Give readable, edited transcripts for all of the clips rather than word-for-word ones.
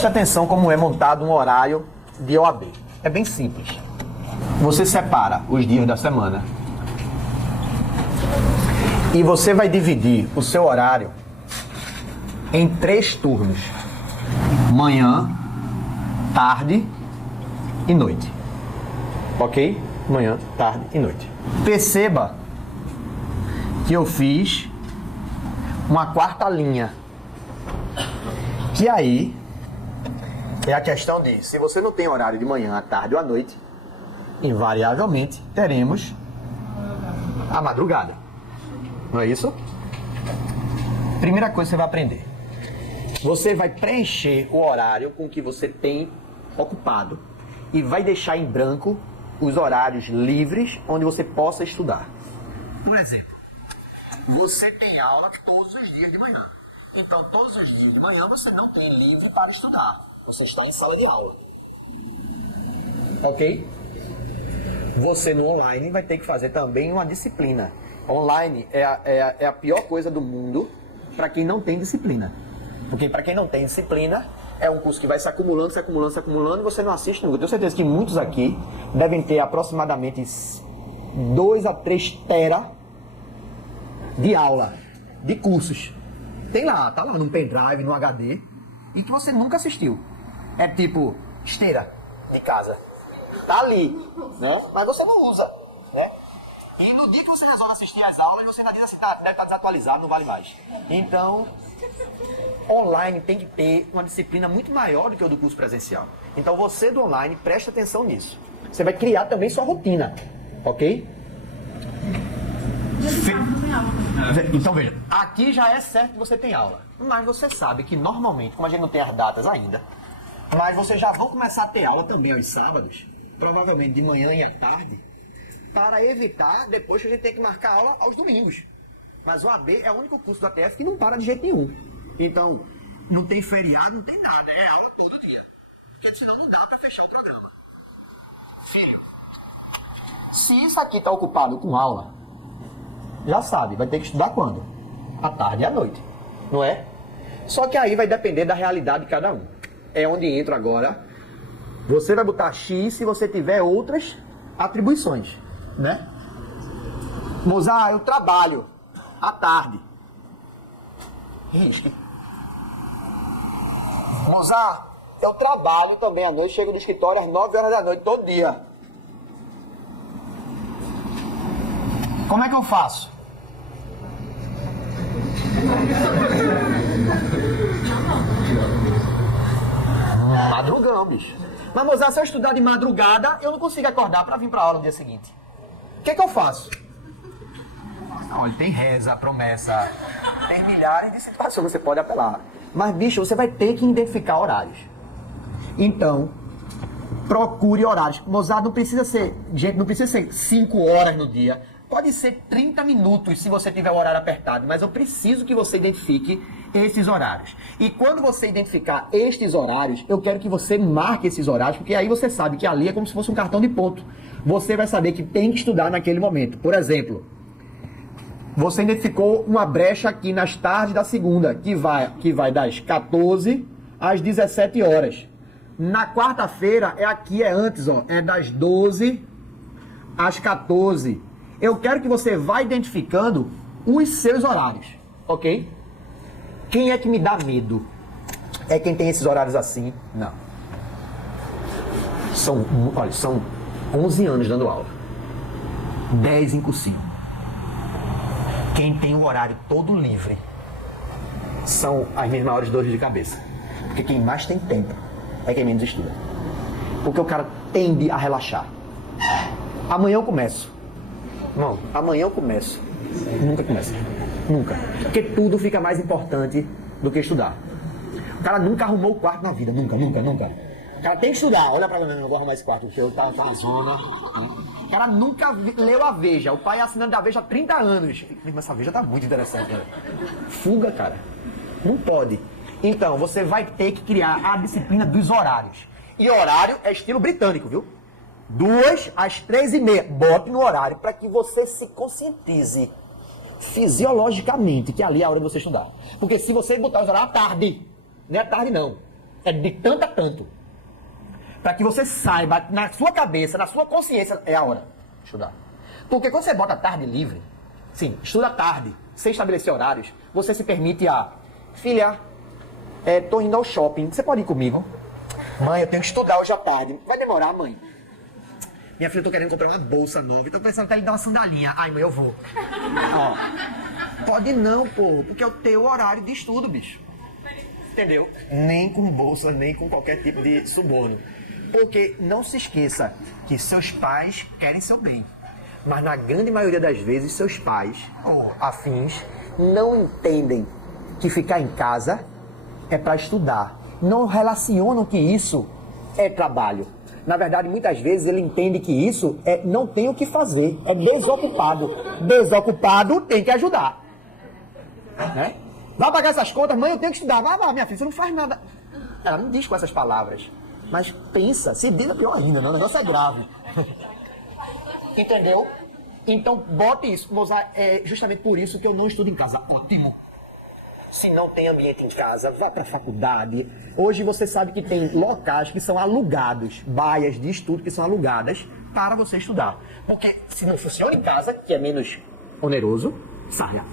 Preste atenção como é montado um horário de OAB. É bem simples. Você separa os dias da semana e você vai dividir o seu horário em 3 turnos: manhã, tarde e noite. Ok? Manhã, tarde e noite. Perceba que eu fiz uma 4ª linha. Que aí é a questão de, se você não tem horário de manhã, à tarde ou à noite, invariavelmente teremos a madrugada. Não é isso? Primeira coisa que você vai aprender. Você vai preencher o horário com que você tem ocupado e vai deixar em branco os horários livres onde você possa estudar. Por exemplo, você tem aula todos os dias de manhã. Então, todos os dias de manhã você não tem livre para estudar. Você está em sala de aula. Ok? Você no online vai ter que fazer também uma disciplina. Online é a pior coisa do mundo para quem não tem disciplina. Porque para quem não tem disciplina, é um curso que vai se acumulando, e você não assiste nunca. Eu tenho certeza que muitos aqui devem ter aproximadamente 2 a 3 tera de aula, de cursos. Tem lá, tá lá no pendrive, no HD, e que você nunca assistiu. É tipo esteira de casa. Tá ali, né? Mas você não usa, né? E no dia que você resolve assistir as aulas, você ainda diz assim, deve estar desatualizado, não vale mais. Então, online tem que ter uma disciplina muito maior do que o do curso presencial. Então você do online, preste atenção nisso. Você vai criar também sua rotina, ok? Então veja, aqui já é certo que você tem aula. Mas você sabe que normalmente, como a gente não tem as datas ainda, mas vocês já vão começar a ter aula também aos sábados, provavelmente de manhã e à tarde, para evitar depois que a gente tem que marcar aula aos domingos. Mas o AB é o único curso do ATF que não para de jeito nenhum. Então, não tem feriado, não tem nada, é aula todo dia. Porque senão não dá para fechar o programa. Filho, se isso aqui está ocupado com aula, já sabe, vai ter que estudar quando? À tarde e à noite, não é? Só que aí vai depender da realidade de cada um. É onde entra agora. Você vai botar X se você tiver outras atribuições, né? Mozart, eu trabalho à tarde. Risque. Mozart, eu trabalho também à noite, chego no escritório às 9 horas da noite, todo dia. Como é que eu faço? Madrugão, bicho. Mas, Mozart, se eu estudar de madrugada, eu não consigo acordar para vir para a aula no dia seguinte. O que é que eu faço? Olha, tem reza, promessa, tem milhares de situações que você pode apelar. Mas, bicho, você vai ter que identificar horários. Então, procure horários. Mozart, não precisa ser, gente, não precisa ser 5 horas no dia. Pode ser 30 minutos se você tiver o horário apertado, mas eu preciso que você identifique esses horários. E quando você identificar estes horários, eu quero que você marque esses horários, porque aí você sabe que ali é como se fosse um cartão de ponto. Você vai saber que tem que estudar naquele momento. Por exemplo, você identificou uma brecha aqui nas tardes da segunda, que vai das 14 às 17 horas. Na quarta-feira, é antes, ó, é das 12 às 14. Eu quero que você vá identificando os seus horários, ok? Quem é que me dá medo? É quem tem esses horários assim? Não. São 11 anos dando aula. 10 em cursinho. Quem tem o horário todo livre são as minhas maiores dores de cabeça. Porque quem mais tem tempo é quem menos estuda. Porque o cara tende a relaxar. Amanhã eu começo. Não, amanhã eu começo. Nunca começa. Nunca. Porque tudo fica mais importante do que estudar. O cara nunca arrumou o quarto na vida. Nunca. O cara tem que estudar. Olha pra mim, não vou arrumar esse quarto, porque eu tava na zona. O cara nunca leu a Veja. O pai é assinante da Veja há 30 anos. Mas essa Veja tá muito interessante, cara. Fuga, cara. Não pode. Então, você vai ter que criar a disciplina dos horários. E horário é estilo britânico, viu? 2 às 3h30. Bote no horário para que você se conscientize fisiologicamente que ali é a hora de você estudar. Porque se você botar os horários à tarde, não é tarde não. É de tanto a tanto. Para que você saiba, na sua cabeça, na sua consciência, é a hora de estudar. Porque quando você bota a tarde livre, sim, estuda à tarde, sem estabelecer horários, você se permite filha, tô indo ao shopping, você pode ir comigo? Mãe, eu tenho que estudar hoje à tarde. Vai demorar, mãe? Minha filha, eu tô querendo comprar uma bolsa nova e tô pensando até lhe dar uma sandalinha. Ai, mãe, eu vou. Ó, pode não, pô, porque é o teu horário de estudo, bicho. Entendeu? Nem com bolsa, nem com qualquer tipo de suborno. Porque não se esqueça que seus pais querem seu bem. Mas na grande maioria das vezes, seus pais, ou afins, não entendem que ficar em casa é para estudar. Não relacionam que isso é trabalho. Na verdade, muitas vezes ele entende que isso não tem o que fazer, é desocupado. Desocupado tem que ajudar. Né? Vai pagar essas contas, mãe, eu tenho que estudar. Vai, minha filha, você não faz nada. Ela não diz com essas palavras, mas pensa, se diz é pior ainda, não, o negócio é grave. Entendeu? Então, bote isso. Mozart, é justamente por isso que eu não estudo em casa. Ótimo. Se não tem ambiente em casa, vá para a faculdade. Hoje você sabe que tem locais que são alugados, baias de estudo que são alugadas para você estudar. Porque se não funciona em casa, que é menos oneroso, saia.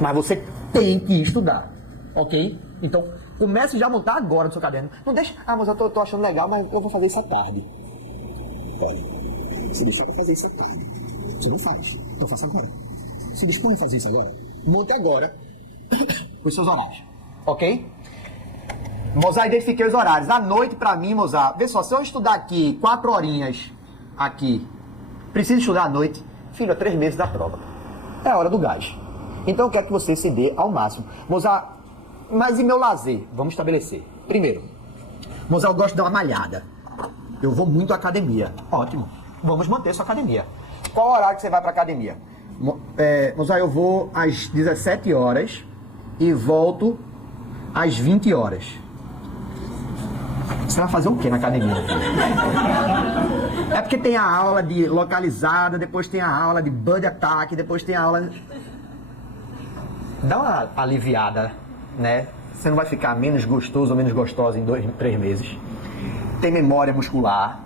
Mas você tem que estudar, ok? Então, comece já a montar agora no seu caderno. Não deixe, mas eu tô achando legal, mas eu vou fazer isso à tarde. Pode. Se dispõe a fazer isso à tarde. Você não faz, então faça agora. Se dispõe a fazer isso agora. Monte agora os seus horários, ok? Mozart, identifiquei os horários. À noite, pra mim, Mozart, vê só, se eu estudar aqui 4 horinhas aqui, preciso estudar à noite, filho, é 3 meses da prova. É a hora do gás. Então eu quero que você se dê ao máximo. Mozart, mas e meu lazer? Vamos estabelecer. Primeiro, Mozart, eu gosto de dar uma malhada. Eu vou muito à academia. Ótimo. Vamos manter sua academia. Qual horário que você vai pra academia? Mozart, eu vou às 17 horas e volto às 20 horas. Você vai fazer o que na academia? É porque tem a aula de localizada, depois tem a aula de body attack, depois tem a aula... Dá uma aliviada, né? Você não vai ficar menos gostoso ou menos gostosa em 2, 3 meses. Tem memória muscular,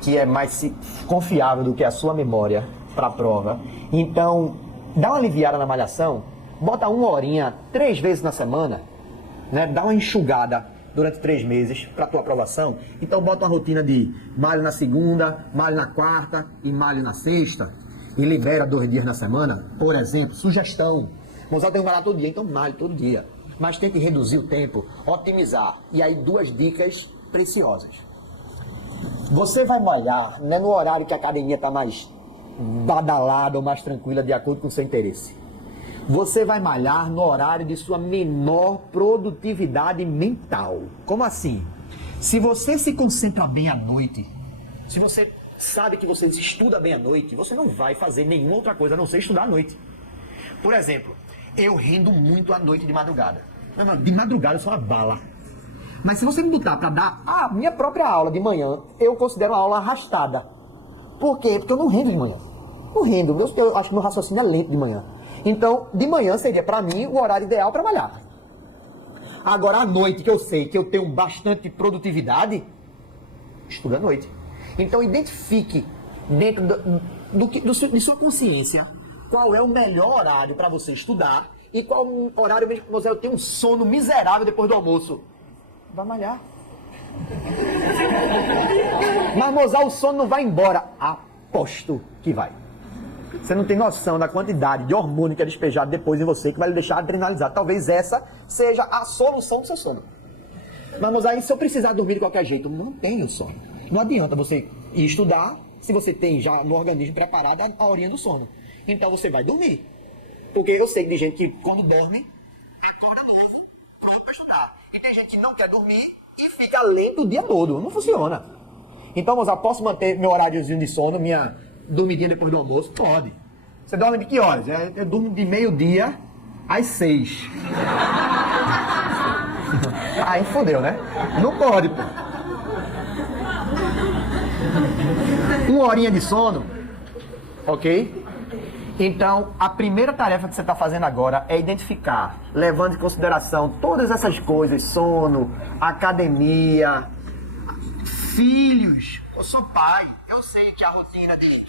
que é mais confiável do que a sua memória para a prova. Então, dá uma aliviada na malhação, bota 1 horinha 3 vezes na semana, né? Dá uma enxugada durante 3 meses para a tua aprovação. Então, bota uma rotina de malho na segunda, malho na quarta e malho na sexta e libera 2 dias na semana. Por exemplo, sugestão. Mozart tem que malhar todo dia, então malhe todo dia. Mas tente reduzir o tempo, otimizar. E aí 2 dicas preciosas. Você vai malhar, não é no horário que a academia está mais badalada ou mais tranquila, de acordo com o seu interesse. Você vai malhar no horário de sua menor produtividade mental. Como assim? Se você se concentra bem à noite, se você sabe que você estuda bem à noite, você não vai fazer nenhuma outra coisa a não ser estudar à noite. Por exemplo, eu rendo muito à noite de madrugada. De madrugada eu sou uma bala. Mas se você me botar para dar a minha própria aula de manhã, eu considero uma aula arrastada. Por quê? Porque eu não rendo de manhã. Não rendo. Eu acho que meu raciocínio é lento de manhã. Então, de manhã seria, para mim, o horário ideal para malhar. Agora, à noite, que eu sei que eu tenho bastante produtividade, estudo à noite. Então, identifique dentro de sua consciência qual é o melhor horário para você estudar e qual horário mesmo que você tem um sono miserável depois do almoço. Vai malhar. Mas, Mozart, o sono não vai embora. Aposto que vai. Você não tem noção da quantidade de hormônio que é despejado depois em você que vai lhe deixar adrenalizado. Talvez essa seja a solução do seu sono. Mas, Mozart, se eu precisar dormir de qualquer jeito, mantenha o sono. Não adianta você ir estudar se você tem já no organismo preparado a horinha do sono. Então você vai dormir. Porque eu sei de gente que quando dorme, acorda novo, pronto para estudar. E tem gente que não quer dormir e fica lento o dia todo. Não funciona. Então, Mozart, posso manter meu horáriozinho de sono, minha dormidinha depois do almoço? Pode. Você dorme de que horas? Eu durmo de 12:00 às 6. Aí fodeu, né? Não pode, pô. 1 horinha de sono, ok? Então, a primeira tarefa que você está fazendo agora é identificar, levando em consideração todas essas coisas, sono, academia, filhos. Eu sou pai, eu sei que a rotina de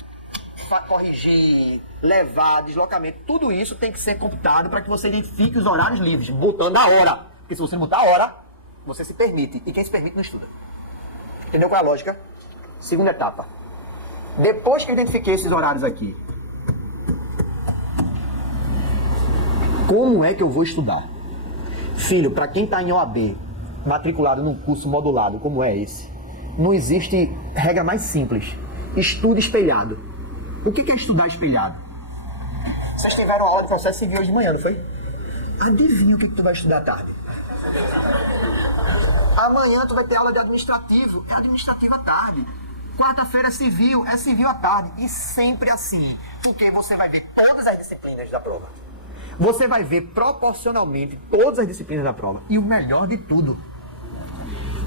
corrigir, levar, deslocamento, tudo isso tem que ser computado para que você identifique os horários livres, botando a hora. Porque se você não botar a hora, você se permite. E quem se permite não estuda. Entendeu qual é a lógica? Segunda etapa. Depois que eu identifiquei esses horários aqui, como é que eu vou estudar? Filho, para quem está em OAB, matriculado num curso modulado como é esse, não existe regra mais simples. Estudo espelhado. O que é estudar espelhado? Vocês tiveram aula de processo civil hoje de manhã, não foi? Adivinha o que tu vai estudar à tarde? Amanhã tu vai ter aula de administrativo. É administrativo à tarde. Quarta-feira é civil à tarde. E sempre assim. Porque você vai ver todas as disciplinas da prova. Você vai ver proporcionalmente todas as disciplinas da prova. E o melhor de tudo,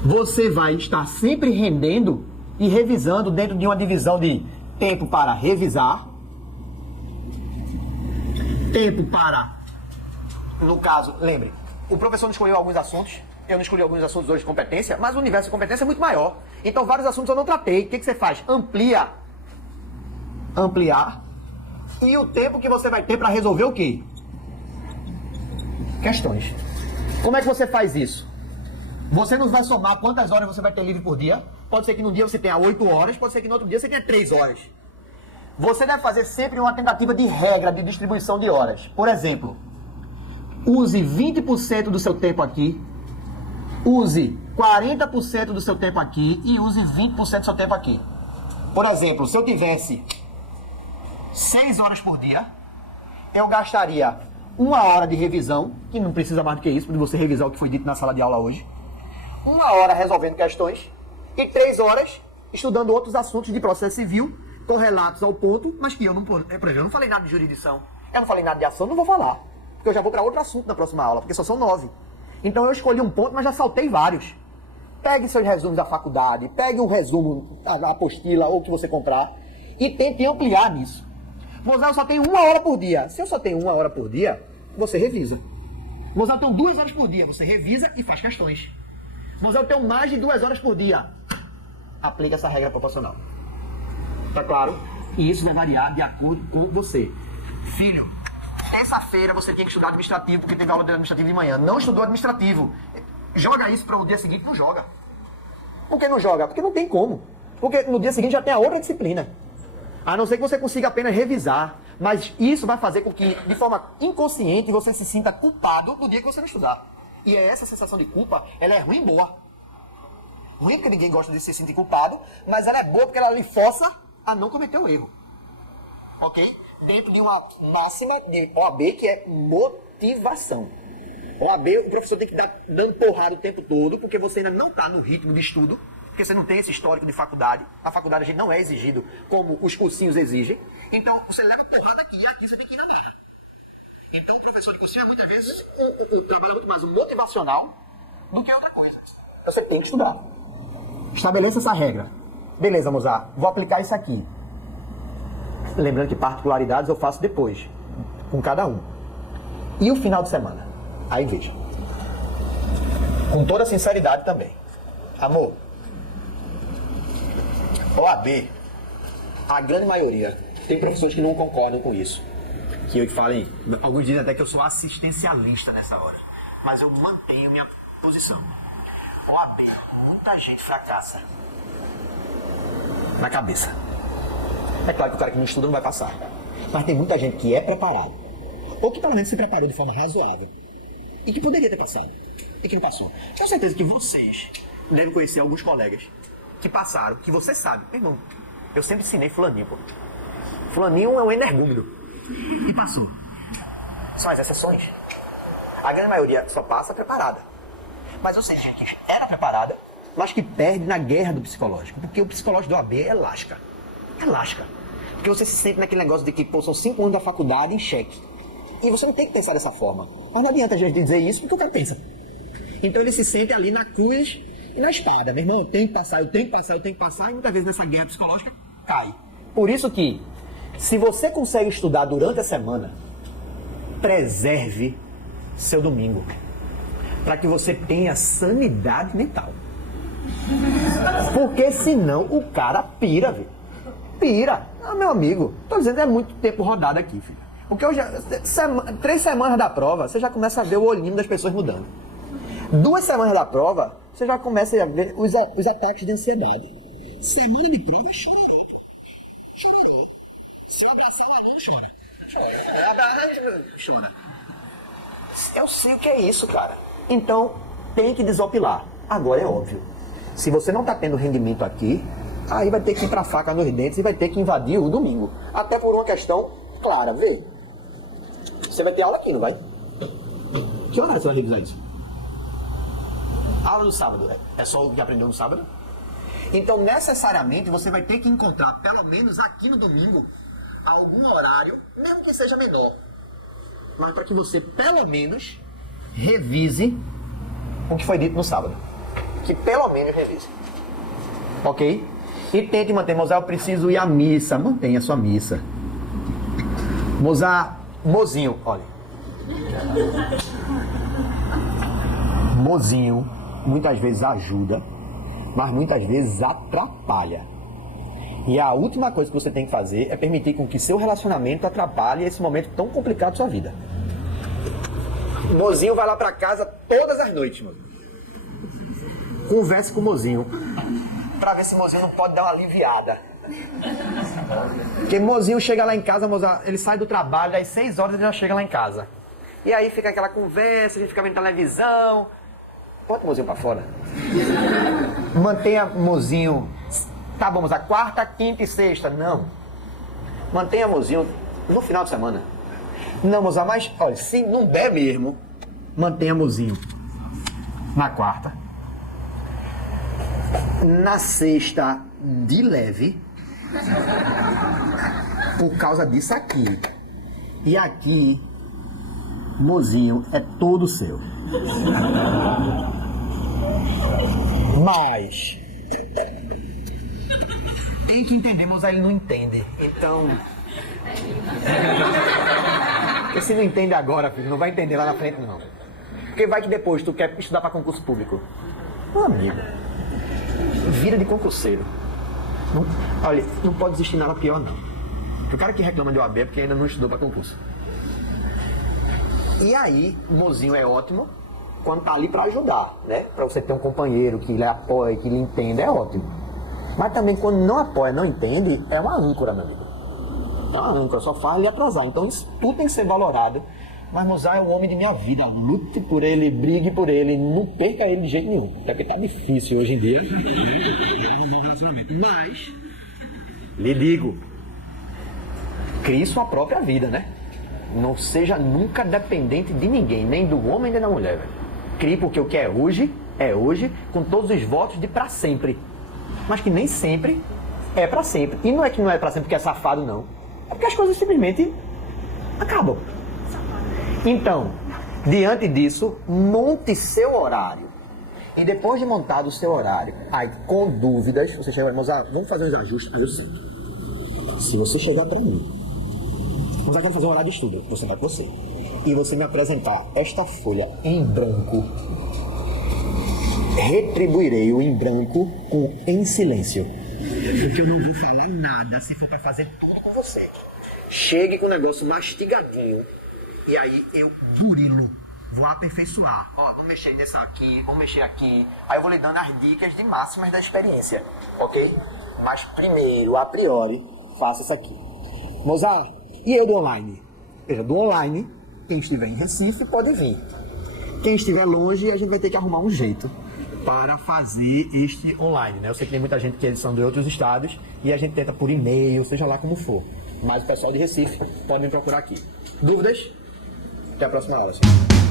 você vai estar sempre rendendo e revisando dentro de uma divisão de tempo para revisar, tempo para, no caso, lembre, o professor não escolheu alguns assuntos, eu não escolhi alguns assuntos hoje de competência, mas o universo de competência é muito maior. Então vários assuntos eu não tratei. O que você faz? Ampliar. E o tempo que você vai ter para resolver o quê? Questões. Como é que você faz isso? Você não vai somar quantas horas você vai ter livre por dia. Pode ser que num dia você tenha 8 horas, pode ser que no outro dia você tenha 3 horas. Você deve fazer sempre uma tentativa de regra de distribuição de horas. Por exemplo, use 20% do seu tempo aqui, use 40% do seu tempo aqui e use 20% do seu tempo aqui. Por exemplo, se eu tivesse 6 horas por dia, eu gastaria 1 hora de revisão, que não precisa mais do que isso, para você revisar o que foi dito na sala de aula hoje. 1 hora resolvendo questões e 3 horas estudando outros assuntos de processo civil correlatos ao ponto, mas que eu não, por exemplo, eu não falei nada de jurisdição, eu não falei nada de ação, não vou falar, porque eu já vou para outro assunto na próxima aula, porque só são 9. Então eu escolhi um ponto, mas já saltei vários. Pegue seus resumos da faculdade, pegue um resumo da apostila ou que você comprar e tente ampliar nisso. Mozart, eu só tenho 1 hora por dia. Se eu só tenho 1 hora por dia, você revisa. Mozart, eu tenho 2 horas por dia, você revisa e faz questões. Mozart, eu tenho mais de 2 horas por dia. Aplica essa regra proporcional. Tá claro? E isso vai variar de acordo com você. Filho, terça-feira você tem que estudar administrativo, porque teve aula de administrativo de manhã. Não estudou administrativo. Joga isso para o dia seguinte? Não joga. Por que não joga? Porque não tem como. Porque no dia seguinte já tem a outra disciplina. A não ser que você consiga apenas revisar. Mas isso vai fazer com que, de forma inconsciente, você se sinta culpado no dia que você não estudar. E essa sensação de culpa, ela é ruim e boa. Ruim porque ninguém gosta de se sentir culpado, mas ela é boa porque ela lhe força a não cometer o erro. Ok? Dentro de uma máxima de OAB que é motivação. OAB, o professor tem que dar dando porrada o tempo todo, porque você ainda não está no ritmo de estudo, porque você não tem esse histórico de faculdade. Na faculdade a gente não é exigido como os cursinhos exigem. Então você leva porrada aqui e aqui você tem que ir na marra. Então o professor de cursinho muitas vezes trabalha muito mais o motivacional do que outra coisa. Então você tem que estudar. Estabeleça essa regra. Beleza, Mozart, vou aplicar isso aqui. Lembrando que particularidades eu faço depois, com cada um. E o final de semana? Aí veja. Com toda sinceridade também. Amor, OAB, a grande maioria, tem professores que não concordam com isso. Que eu falem, alguns dizem até que eu sou assistencialista nessa hora. Mas eu mantenho minha posição. OAB, muita gente fracassa na cabeça. É claro que o cara que não estuda não vai passar. Mas tem muita gente que é preparado. Ou que pelo menos se preparou de forma razoável. E que poderia ter passado. E que não passou. Tenho certeza que vocês devem conhecer alguns colegas que passaram, que você sabe. Meu irmão, eu sempre ensinei fulaninho, pô. Fulaninho é um energúmeno. E passou. São as exceções. A grande maioria só passa preparada. Mas eu sei gente que era preparada, mas que perde na guerra do psicológico. Porque o psicológico do OAB é lasca. É lasca. Porque você se sente naquele negócio de que, pô, são 5 anos da faculdade em xeque. E você não tem que pensar dessa forma. Mas não adianta a gente dizer isso porque o cara pensa. Então ele se sente ali na cruz e na espada. Meu irmão, eu tenho que passar, eu tenho que passar, eu tenho que passar. E muitas vezes nessa guerra psicológica cai. Por isso que, Se você consegue estudar durante a semana, preserve seu domingo, para que você tenha sanidade mental. Porque senão o cara pira, velho. Pira. Ah, meu amigo, tô dizendo, é muito tempo rodado aqui, filho. Porque hoje, 3 semanas da prova, você já começa a ver o olhinho das pessoas mudando. 2 semanas da prova, você já começa a ver os ataques de ansiedade. Semana de prova, chororô. Chororô. Se eu abraçar o anão, chora. Eu sei o que é isso, cara. Então, tem que desopilar. Agora é óbvio. Se você não tá tendo rendimento aqui, aí vai ter que ir pra faca nos dentes e vai ter que invadir o domingo. Até por uma questão clara, vê. Você vai ter aula aqui, não vai? Que horário você vai revisar isso? Aula no sábado, é só o que aprendeu no sábado? Então, necessariamente, você vai ter que encontrar, pelo menos aqui no domingo, algum horário, mesmo que seja menor, mas para que você, pelo menos, revise o que foi dito no sábado. Que pelo menos revise. Ok? E tente manter, Mozart, eu preciso ir à missa. Mantenha a sua missa. Mozart, mozinho, olha. Mozinho, muitas vezes ajuda, mas muitas vezes atrapalha. E a última coisa que você tem que fazer é permitir com que seu relacionamento atrapalhe esse momento tão complicado da sua vida. O mozinho vai lá pra casa todas as noites, mano. Converse com o mozinho pra ver se o mozinho não pode dar uma aliviada. Porque o mozinho chega lá em casa, ele sai do trabalho, às 6 horas ele já chega lá em casa. E aí fica aquela conversa, a gente fica vendo televisão. Bota o mozinho pra fora. Mantenha o mozinho. Tá, vamos a quarta, quinta e sexta. Não. Mantenha o mozinho no final de semana. Não, moça, mas, olha, se não der mesmo, mantenha o mozinho na quarta. Na sexta, de leve. Por causa disso aqui. E aqui, mozinho, é todo seu. Mas tem que entender, mas ele não entende. Então, porque se não entende agora, filho, não vai entender lá na frente, não. Porque vai que depois tu quer estudar para concurso público. Meu amigo, vira de concurseiro. Não, olha, não pode existir nada pior, não. O cara que reclama de OAB é porque ainda não estudou para concurso. E aí, o mozinho é ótimo quando tá ali para ajudar, né? Para você ter um companheiro que lhe apoie, que lhe entenda, é ótimo. Mas também quando não apoia, não entende, é uma âncora, meu amigo. É uma âncora, só faz ele atrasar. Então isso tudo tem que ser valorado. Mas Mozart é o homem de minha vida. Lute por ele, brigue por ele, não perca ele de jeito nenhum. Até porque tá difícil hoje em dia. Mas, lhe digo, crie sua própria vida, né? Não seja nunca dependente de ninguém, nem do homem nem da mulher, velho. Crie porque o que é hoje, com todos os votos de pra sempre. Mas que nem sempre é pra sempre. E não é que não é pra sempre porque é safado, não. É porque as coisas simplesmente acabam. Então, diante disso, monte seu horário. E depois de montado o seu horário, aí com dúvidas, você chega e vai, Mozart, vamos fazer uns ajustes. Aí eu sento. Se você chegar pra mim, Mozart, quer fazer um horário de estudo, vou sentar com você. E você me apresentar esta folha em branco, retribuirei o em branco com em silêncio. Porque eu não vou falar nada se for para fazer tudo com você. Chegue com o negócio mastigadinho. E aí eu burilo. Vou aperfeiçoar. Ó, vou mexer dessa aqui, vou mexer aqui. Aí eu vou lhe dando as dicas de máximas da experiência. Ok? Mas primeiro, a priori, faça isso aqui. Mozart, e eu do online? Veja, do online, quem estiver em Recife pode vir. Quem estiver longe, a gente vai ter que arrumar um jeito para fazer este online, né? Eu sei que tem muita gente que eles são de outros estados e a gente tenta por e-mail, seja lá como for. Mas o pessoal de Recife pode me procurar aqui. Dúvidas? Até a próxima aula, senhor.